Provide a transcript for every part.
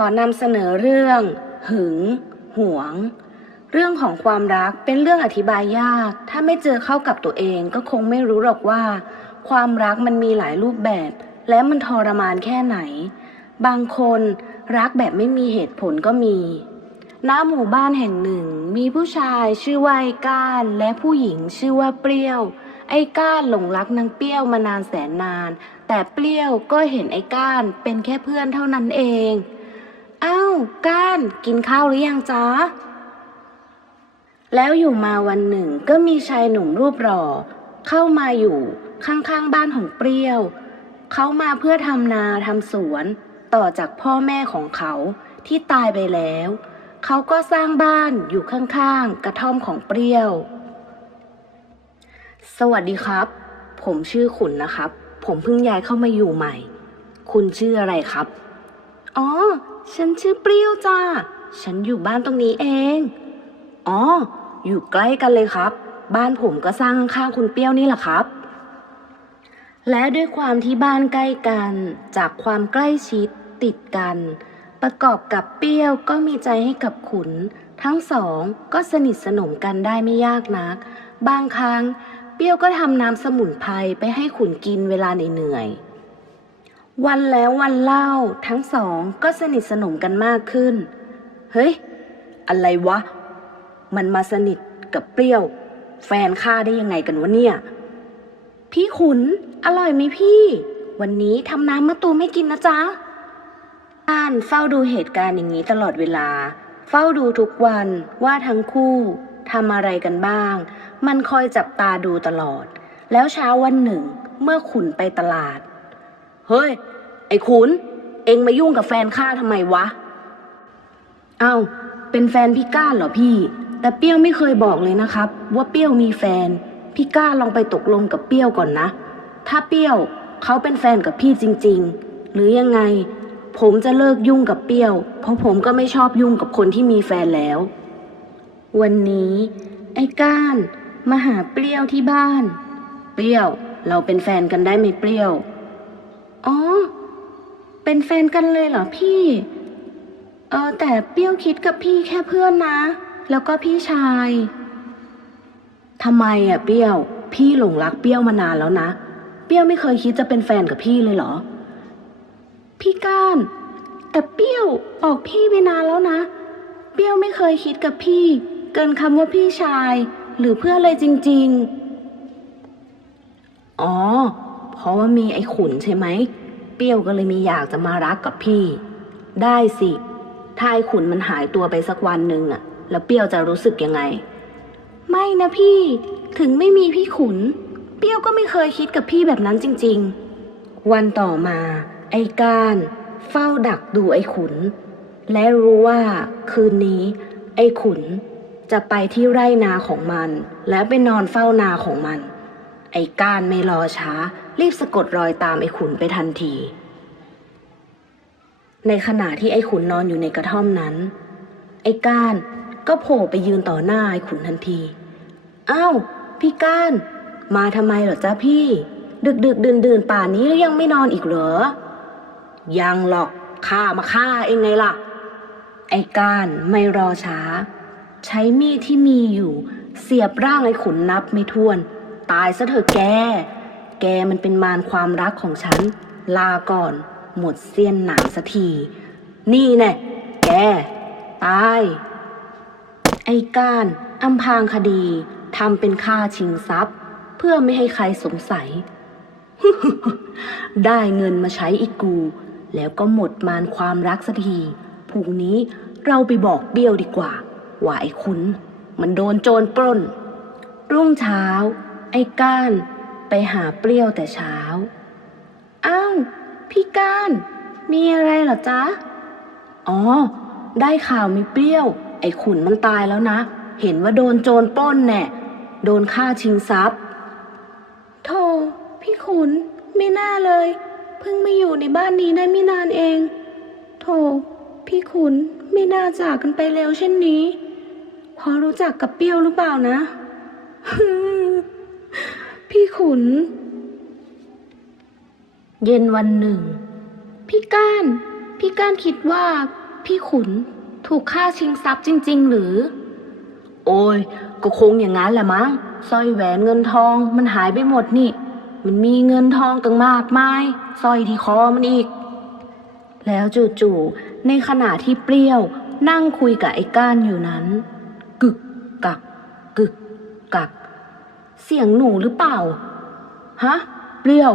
ขอนำเสนอเรื่อง หึง หวง เรื่องของความรักเป็นเรื่องอธิบายยาก ถ้าไม่เจอเข้ากับตัวเองก็คงไม่รู้หรอกว่า ความรักมันมีหลายรูปแบบ และมันทรมานแค่ไหน บางคนรักแบบไม่มีเหตุผลก็มีณหมู่บ้านแห่งหนึ่ง มีผู้ชายชื่อว่าไอ้ก้าน และผู้หญิงชื่อว่าเปรี้ยว ไอ้ก้านหลงรักนางเปรี้ยวมานานแสนนาน แต่เปรี้ยวก็เห็นไอ้ก้านเป็นแค่เพื่อนเท่านั้นเอง อ้าวก้านกินข้าวหรือยังจ๊ะ แล้วอยู่มาวันหนึ่งก็มีชายหนุ่มรูปหล่อเข้ามาอยู่ข้างๆบ้านของเปรี้ยว เขามาเพื่อทำนาทำสวนต่อจากพ่อแม่ของเขาที่ตายไปแล้ว เขาก็สร้างบ้านอยู่ข้างๆกระท่อมของเปรี้ยว สวัสดีครับ ผมชื่อขุนนะครับ ผมเพิ่งย้ายเข้ามาอยู่ใหม่ คุณชื่ออะไรครับ อ๋อ ฉันชื่อเปรี้ยวจ้า ฉันอยู่บ้านตรงนี้เอง อ๋อ อยู่ใกล้กันเลยครับ บ้านผมก็สร้างข้างๆคุณเปรี้ยวนี่แหละครับ และด้วยความที่บ้านใกล้กัน จากความใกล้ชิดติดกัน ประกอบกับเปรี้ยวก็มีใจให้กับขุน ทั้งสองก็สนิทสนมกันได้ไม่ยากนัก บางครั้ง เปรี้ยวก็ทำน้ำสมุนไพรไปให้ขุนกินเวลาเหนื่อยๆ วันแล้ววันเล่าทั้งสองก็สนิทสนมกันมากขึ้น เฮ้ย อะไรวะ มันมาสนิทกับเปรี้ยว แฟนข้าได้ยังไงกันวะเนี่ย พี่ขุน อร่อยไหมพี่ วันนี้ทำน้ำมะตูมให้กินนะจ๊ะอ่านเฝ้าดูเหตุการณ์อย่างนี้ตลอดเวลา เฝ้าดูทุกวันว่าทั้งคู่ทำอะไรกันบ้าง มันคอยจับตาดูตลอด แล้วเช้าวันหนึ่งเมื่อขุนไปตลาด เฮ้ย ไอ้ขุน เองมายุ่งกับแฟนข้าทำไมวะ เอ้า เป็นแฟนพี่ก้านเหรอพี่ แต่เปรี้ยวไม่เคยบอกเลยนะครับ ว่าเปรี้ยวมีแฟน พี่ก้าลองไปตกลงกับเปรี้ยวก่อนนะ ถ้าเปรี้ยวเขาเป็นแฟนกับพี่จริง ๆ หรือยังไง ผมจะเลิกยุ่งกับเปรี้ยว เพราะผมก็ไม่ชอบยุ่งกับคนที่มีแฟนแล้ว วันนี้ ไอ้ก้านมาหาเปรี้ยวที่บ้าน เปรี้ยว เราเป็นแฟนกันได้ไหมเปรี้ยว อ๋อ เป็นแฟนกันเลยเหรอพี่ เออแต่เปรี้ยวคิดกับพี่แค่เพื่อนนะ แล้วก็พี่ชายทำไมอะเปรี้ยว พี่หลงรักเปรี้ยวมานานแล้วนะ เปรี้ยวไม่เคยคิดจะเป็นแฟนกับพี่เลยเหรอ พี่ก้าน แต่เปรี้ยวบอกพี่ไปนานแล้วนะ เปรี้ยวไม่เคยคิดกับพี่ เกินคำว่าพี่ชาย หรือเพื่อนเลยจริง ๆ อ๋อ ราะว่ามีไอ้ขุนใช่ไหม เปรี้ยวก็เลยมีอยากจะมารักกับพี่ ได้สิ ถ้าไอ้ขุนมันหายตัวไปสักวันหนึ่งอะแล้วเปรี้ยวจะรู้สึกยังไง ไม่นะพี่ ถึงไม่มีพี่ขุน เปรี้ยวก็ไม่เคยคิดกับพี่แบบนั้นจริง ๆ วันต่อมา ไอ้ก้านเฝ้าดักดูไอ้ขุน และรู้ว่าคืนนี้ ไอ้ขุนจะไปที่ไร่นาของมัน แล้วไปนอนเฝ้านาของมัน ไอ้ก้านไม่รอช้า รีบสะกดรอยตามไอ้ขุนไปทันที ในขณะที่ไอ้ขุนนอนอยู่ในกระท่อมนั้น ไอ้ก้านก็โผล่ไปยืนต่อหน้าไอ้ขุนทันทีอ้าวพี่ก้าน มาทำไมเหรอจ๊ะพี่ ดึกดึกดื่นดื่นป่านนี้แล้วยังไม่นอนอีกเหรอ ยังหรอกข้ามาฆ่าเองไงล่ะ ไอ้ก้านไม่รอช้า ใช้มีดที่มีอยู่ เสียบร่างไอ้ขุนนับไม่ถ้วน ตายซะเถอะแก แกมันเป็นมารความรักของฉัน ลาก่อน หมดเสี้ยนหนังสักที นี่แน่แก ตาย ไอ้ก้านอำพรางคดีทำเป็นฆ่าชิงทรัพย์ เพื่อไม่ให้ใครสงสัย ได้เงินมาใช้อีกกู แล้วก็หมดมารความรักสักทีพรุ่งนี้เราไปบอกเบี้ยวดีกว่าว่าไอ้คุณ มันโดนโจรปล้น รุ่งเช้า อ้ก้านไปหาเปรี้ยวแต่เช้า อ้าว พี่ก้าน มีอะไรเหรอจ๊ะ อ๋อ ได้ข่าวมีเปรี้ยว ไอ้ขุนมันตายแล้วนะ เห็นว่าโดนโจรปล้นแน่ โดนฆ่าชิงทรัพย์โธ่พี่ขุนไม่น่าเลย เพิ่งมาอยู่ในบ้านนี้ได้ไม่นานเอง โธ่พี่ขุนไม่น่าจากกันไปเร็วเช่นนี้ พอรู้จักกับเปรี้ยวหรือเปล่านะ ขุน เย็นวันหนึ่ง พี่ก้าน พี่ก้านคิดว่า พี่ขุนถูกฆ่าชิงทรัพย์จริง ๆ หรือ โอ้ย ก็คงอย่างนั้นแหละมั้งสร้อยแหวนเงินทองมันหายไปหมดนี่ มันมีเงินทองตั้งมากมายสร้อยที่คอมันอีก แล้วจู่ๆในขณะที่เปรี้ยวนั่งคุยกับไอ้ก้านอยู่นั้น กึกกัก กึกกัก เสียงหนูหรือเปล่า ฮะ เปรี้ยว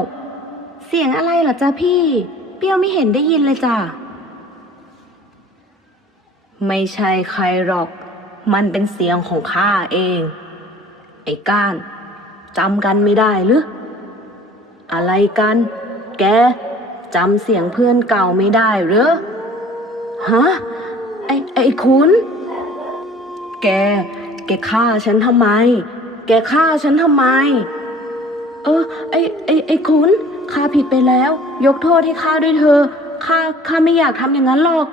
เสียงอะไรเหรอจ๊ะพี่ เปรี้ยวไม่เห็นได้ยินเลยจ้ะ ไม่ใช่ใครหรอก มันเป็นเสียงของข้าเอง ไอ้ก้านจำกันไม่ได้หรือ อะไรกัน แกจำเสียงเพื่อนเก่าไม่ได้หรือ ฮะ ไอ้ไอ้คุณ แก แกฆ่าฉันทำไม กฆ่าฉันทำไม เออ ไอไอไอคุณข้าผิดไปแล้ว ยกโทษให้ข้าด้วยเธอะข้าข้าไม่อยากทำอย่างนั้นหรอก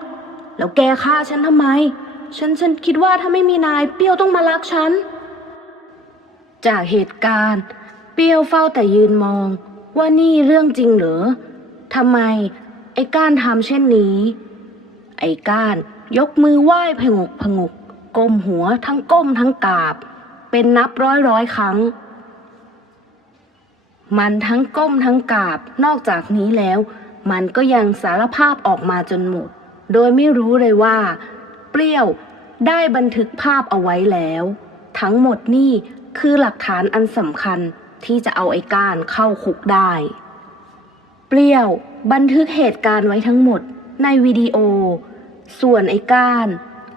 แล้วแกฆ่าฉันทำไม ฉันฉันคิดว่าถ้าไม่มีนายเปรี้ยวต้องมารักฉัน จากเหตุการณ์ เปรี้ยวเฝ้าแต่ยืนมอง ว่านี่เรื่องจริงเหรอทำไม ไอ้ก้านทำเช่นนี้ ไอ้ก้านยกมือไหว้ผงกผงกก้มหัวทั้งก้มทั้งกราบ เป็นนับร้อยร้อยครั้ง มันทั้งก้มทั้งกราบ นอกจากนี้แล้ว มันก็ยังสารภาพออกมาจนหมด โดยไม่รู้เลยว่า เปรี้ยวได้บันทึกภาพเอาไว้แล้ว ทั้งหมดนี่คือหลักฐานอันสำคัญที่จะเอาไอ้ก้านเข้าคุกได้ เปรี้ยวบันทึกเหตุการณ์ไว้ทั้งหมดในวิดีโอ ส่วนไอ้ก้าน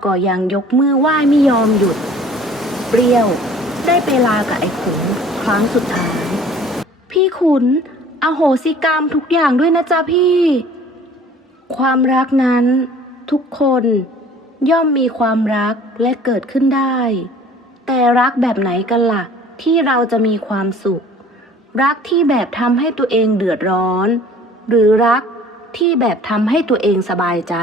ก็ยังยกมือไหว้ไม่ยอมหยุด เปรี้ยว ได้ไปลากับไอ้ขุนครั้งสุดท้าย พี่ขุนอโหสิกรรมทุกอย่างด้วยนะจ๊ะพี่ ความรักนั้น ทุกคนย่อมมีความรักและเกิดขึ้นได้ แต่รักแบบไหนกันล่ะ ที่เราจะมีความสุข รักที่แบบทำให้ตัวเองเดือดร้อน หรือรักที่แบบทำให้ตัวเองสบายใจ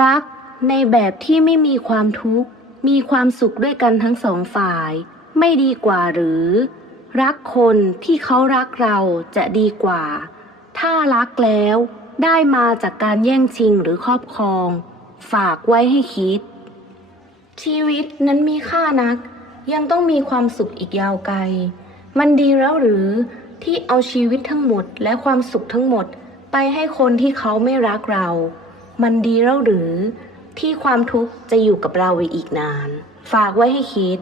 รักในแบบที่ไม่มีความทุกข์ มีความสุขด้วยกันทั้งสองฝ่าย ไม่ดีกว่าหรือ รักคนที่เขารักเราจะดีกว่า ถ้ารักแล้วได้มาจากการแย่งชิงหรือครอบครอง ฝากไว้ให้คิด ชีวิตนั้นมีค่านัก ยังต้องมีความสุขอีกยาวไกล มันดีแล้วหรือที่เอาชีวิตทั้งหมดและความสุขทั้งหมด ไปให้คนที่เขาไม่รักเรา มันดีแล้วหรือ ที่ความทุกข์จะอยู่กับเราไปอีกนาน ฝากไว้ให้คิด